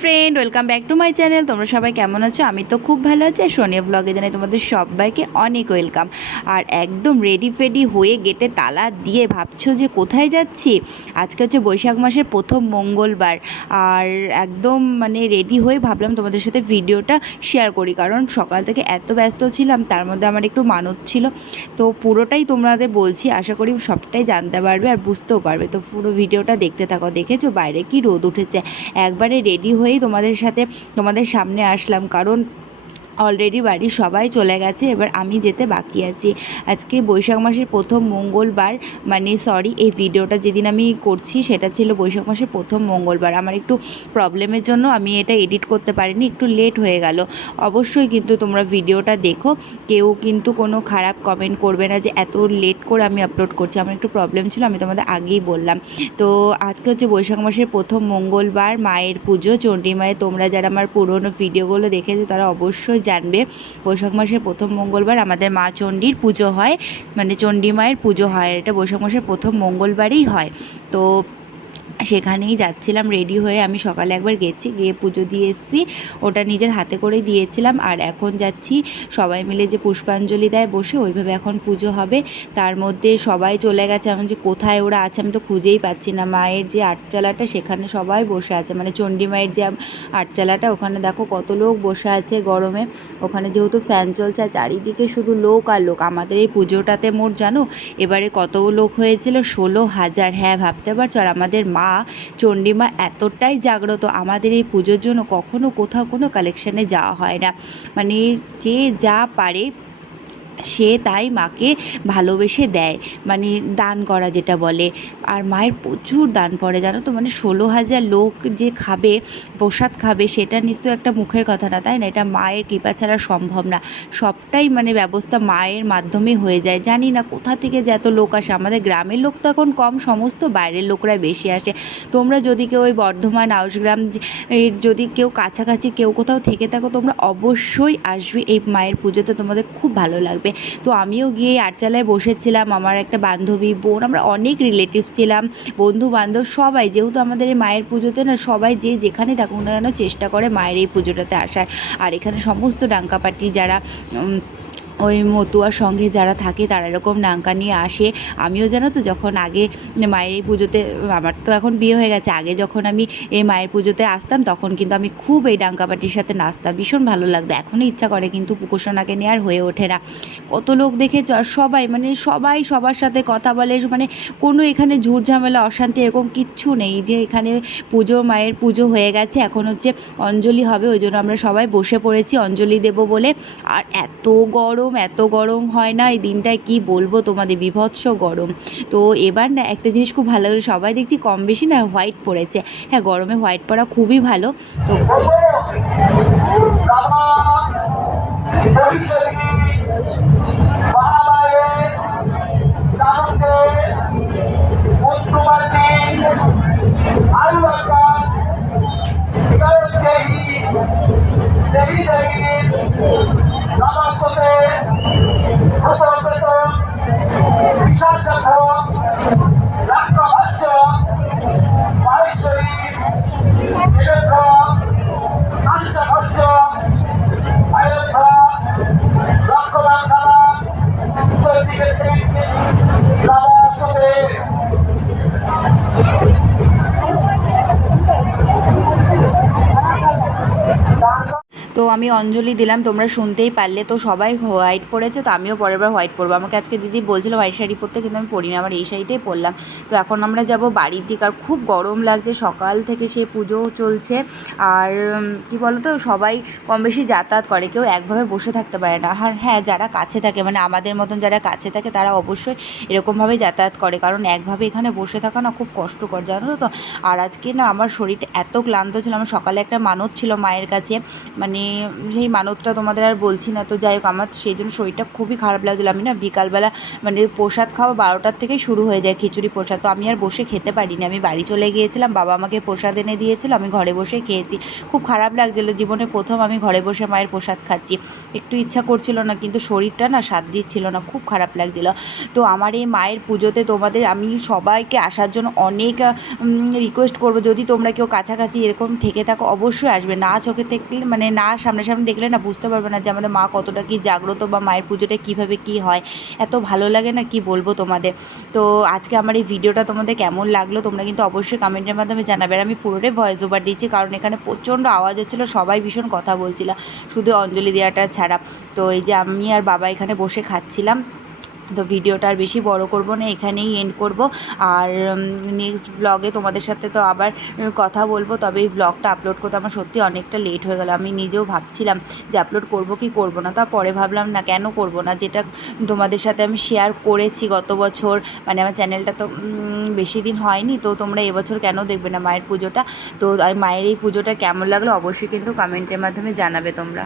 Friend, welcome back to my channel. তোমরা সবাই কেমন আছো? আমি তো খুব ভালো আছি। আর সোনিয়া ব্লগে জানাই তোমাদের সবাইকে অনেক ওয়েলকাম। আর একদম রেডি ফেডি হয়ে গেটে তালা দিয়ে ভাবছো যে কোথায় যাচ্ছি? আজকে হচ্ছে বৈশাখ মাসের প্রথম মঙ্গলবার। আর একদম মানে রেডি হয়ে ভাবলাম তোমাদের সাথে ভিডিওটা শেয়ার করি, কারণ সকাল থেকে এত ব্যস্ত ছিলাম, তার মধ্যে আমার একটু মানত ছিল। তো পুরোটাই তোমাদের বলছি, আশা করি সবটাই জানতে পারবে আর বুঝতেও পারবে। তো পুরো ভিডিওটা দেখতে থাকো। দেখেছো বাইরে কি রোদ উঠেছে? একবারে রেডি হয়েই তোমাদের সামনে আসলাম, কারণ অলরেডি বাড়ির সবাই চলে গেছে, এবার আমি যেতে বাকি আছি। আজকে বৈশাখ মাসের প্রথম মঙ্গলবার, মানে সরি, এই ভিডিওটা যেদিন আমি করছি সেটা ছিল বৈশাখ মাসের প্রথম মঙ্গলবার। আমার একটু প্রবলেমের জন্য আমি এটা এডিট করতে পারিনি, একটু লেট হয়ে গেল। অবশ্যই কিন্তু তোমরা ভিডিওটা দেখো, কেউ কিন্তু কোনো খারাপ কমেন্ট করবে না যে এত লেট করে আমি আপলোড করছি। আমার একটু প্রবলেম ছিল, আমি তোমাদের আগেই বললাম। তো আজকে হচ্ছে বৈশাখ মাসের প্রথম মঙ্গলবার, মায়ের পুজো, চণ্ডী মায়ের। তোমরা যারা আমার পুরনো ভিডিওগুলো দেখেছো তারা অবশ্যই জানবে বৈশাখ মাসের প্রথম মঙ্গলবার আমাদের মা চণ্ডীর পুজো হয়, মানে চণ্ডী মায়ের পুজো হয়। এটা বৈশাখ মাসের প্রথম মঙ্গলবারই হয়। তো সেখানেই যাচ্ছিলাম রেডি হয়ে। আমি সকালে একবার গেছি, গিয়ে পুজো দিয়ে এসেছি, ওটা নিজের হাতে করেই দিয়েছিলাম। আর এখন যাচ্ছি, সবাই মিলে যে পুষ্পাঞ্জলি দেয় বসে, ওইভাবে এখন পুজো হবে। তার মধ্যে সবাই চলে গেছে, এখন যে কোথায় ওরা আছে আমি তো খুঁজেই পাচ্ছি না। মায়ের যে আটচালাটা সেখানে সবাই বসে আছে, মানে চণ্ডী মায়ের যে আটচালাটা, ওখানে দেখো কত লোক বসে আছে গরমে। ওখানে যেহেতু ফ্যান চলছে আর চারিদিকে শুধু লোক আর লোক। আমাদের এই পুজোটাতে মোট জানো এবারে কত লোক হয়েছিল? 16,000। হ্যাঁ, ভাবতে পারছো? আর আমাদের মা চণ্ডীমা এতটাই জাগ্রত, আমাদের এই পুজোর জন্য কখনো কোথাও কোনো কালেকশানে যাওয়া হয় না। মানে যে যা পারে সে তাই মাকে ভালোবেসে দেয়, মানে দান করা যেটা বলে। আর মায়ের প্রচুর দান পড়ে, জানো তো। মানে 16,000 লোক যে খাবে, প্রসাদ খাবে, সেটা নিশ্চয়ই একটা মুখের কথা না, তাই না? এটা মায়ের কৃপা ছাড়া সম্ভব না। সবটাই মানে ব্যবস্থা মায়ের মাধ্যমে হয়ে যায়। জানি না কোথা থেকে যে এত লোক আসে। আমাদের গ্রামের লোক তো এখন কম, সমস্ত বাইরের লোকরা বেশি আসে। তোমরা যদি কেউ ওই বর্ধমান, আউশগ্রাম এর যদি কেউ কাছাকাছি কেউ কোথাও থেকে থাকো, তোমরা অবশ্যই আসবে এই মায়ের পুজোতে, তোমাদের খুব ভালো লাগবে। তো আমিও গিয়ে আটচালায় বসেছিলাম, আমার একটা বান্ধবী, বোন, আমরা অনেক রিলেটিভস ছিলাম, বন্ধু বান্ধব সবাই। যেহেতু আমাদের এই মায়ের পুজোতে না সবাই যে যেখানে থাকুক না কেন চেষ্টা করে মায়ের এই পুজোটাতে আসার। আর এখানে সমস্ত ডাঙ্কাপাটি যারা ওই মতুয়ার সঙ্গে যারা থাকে তারা এরকম ডাঙ্কা নিয়ে আসে। আমিও জানো তো যখন আগে মায়ের এই পুজোতে, আমার তো এখন বিয়ে হয়ে গেছে, আগে যখন আমি এই মায়ের পুজোতে আসতাম তখন কিন্তু আমি খুব এই ডাঙ্কা পার্টির সাথে নাচতাম, ভীষণ ভালো লাগতো। এখনও ইচ্ছা করে কিন্তু পুকুরসোনাকে নিয়ে আর হয়ে ওঠে না। কত লোক দেখেছো, আর সবাই মানে সবাই সবার সাথে কথা বলে, মানে কোনো এখানে ঝুট ঝামেলা অশান্তি এরকম কিচ্ছু নেই। যে এখানে পুজো, মায়ের পুজো হয়ে গেছে, এখন হচ্ছে অঞ্জলি হবে, ওই জন্য আমরা সবাই বসে পড়েছি অঞ্জলি দেব বলে। আর এত গরম হয় না এই দিনটায়, কি বলবো তোমাদের, বীভৎস গরম। তো এবার না একটা জিনিস খুব ভালো লাগে, সবাই দেখছি কম বেশি না হোয়াইট পরেছে। হ্যাঁ, গরমে হোয়াইট পরা খুবই ভালো। তো তো আমি অঞ্জলি দিলাম, তোমরা শুনতেই পারলে। তো সবাই হোয়াইট পরেছে, তো আমিও পরের বার হোয়াইট পরবো। আমাকে আজকে দিদি বলছিল হোয়াইট শাড়ি পরতে, কিন্তু আমি পরি না, আমার এই শাড়িটাই পরলাম। তো এখন আমরা যাব বাড়ির দিকে। আর খুব গরম লাগছে, সকাল থেকে সে পুজো চলছে। আর কি বলো তো, সবাই কম বেশি যাতায়াত করে, কেউ একভাবে বসে থাকতে পারে না। আর হ্যাঁ, যারা কাছে থাকে, মানে আমাদের মতন যারা কাছে থাকে, তারা অবশ্যই এরকমভাবে যাতায়াত করে, কারণ একভাবে এখানে বসে থাকা না খুব কষ্টকর, জানো তো। আর আজকে না আমার শরীরটা এত ক্লান্ত ছিল, আমার সকালে একটা মানত ছিল মায়ের কাছে, মানে সেই মানতটা তোমাদের আর বলছি না। তো যাই হোক, আমার সেই জন্য শরীরটা খুবই খারাপ লাগছিলো। আমি না বিকালবেলা মানে প্রসাদ খাওয়া 12টার থেকেই শুরু হয়ে যায়, খিচুড়ি প্রসাদ। তো আমি আর বসে খেতে পারিনি, আমি বাড়ি চলে গিয়েছিলাম, বাবা আমাকে প্রসাদ এনে দিয়েছিল, আমি ঘরে বসে খেয়েছি। খুব খারাপ লাগছিলো, জীবনে প্রথম আমি ঘরে বসে মায়ের প্রসাদ খাচ্ছি। একটু ইচ্ছা করছিল না, কিন্তু শরীরটা না সাথ দিচ্ছিল না, খুব খারাপ লাগছিলো। তো আমার এই মায়ের পুজোতে তোমাদের আমি সবাইকে আসার জন্য অনেক রিকোয়েস্ট করবো, যদি তোমরা কেউ কাছাকাছি এরকম থেকে থাকো অবশ্যই আসবে। না চোখে দেখলে মানে না সামনাসামনি দেখলে না বুঝতে পারবে না যে আমাদের মা কতটা কি জাগ্রত, বা মায়ের পুজোটা কীভাবে কী হয়। এত ভালো লাগে না, কি বলবো তোমাদের। তো আজকে আমার এই ভিডিওটা তোমাদের কেমন লাগলো তোমরা কিন্তু অবশ্যই কমেন্টের মাধ্যমে জানাবে। আর আমি পুরোটাই ভয়েস ওভার দিচ্ছি, কারণ এখানে প্রচণ্ড আওয়াজ হচ্ছিলো, সবাই ভীষণ কথা বলছিল, শুধু অঞ্জলি দেওয়াটা ছাড়া। তো এই যে আমি আর বাবা এখানে বসে খাচ্ছিলাম। তো ভিডিওটা আর বেশি বড় করব না, এখানেই এন্ড করব। আর নেক্সট ব্লগে তোমাদের সাথে তো আবার কথা বলবো। তবে এই ব্লগটা আপলোড করতে আমার সত্যি অনেকটা লেট হয়ে গেল। আমি নিজেও ভাবছিলাম যে আপলোড করব কি করব না, তারপরে ভাবলাম না, কেন করব না, যেটা তোমাদের সাথে আমি শেয়ার করেছি গত বছর। মানে আমার চ্যানেলটা তো বেশি দিন হয়নি, তো তোমরা এবছর কেন দেখবে না মায়ের পুজোটা। তো মায়ের এই পুজোটা কেমন লাগলো অবশ্যই কিন্তু কমেন্টের মাধ্যমে জানাবে তোমরা।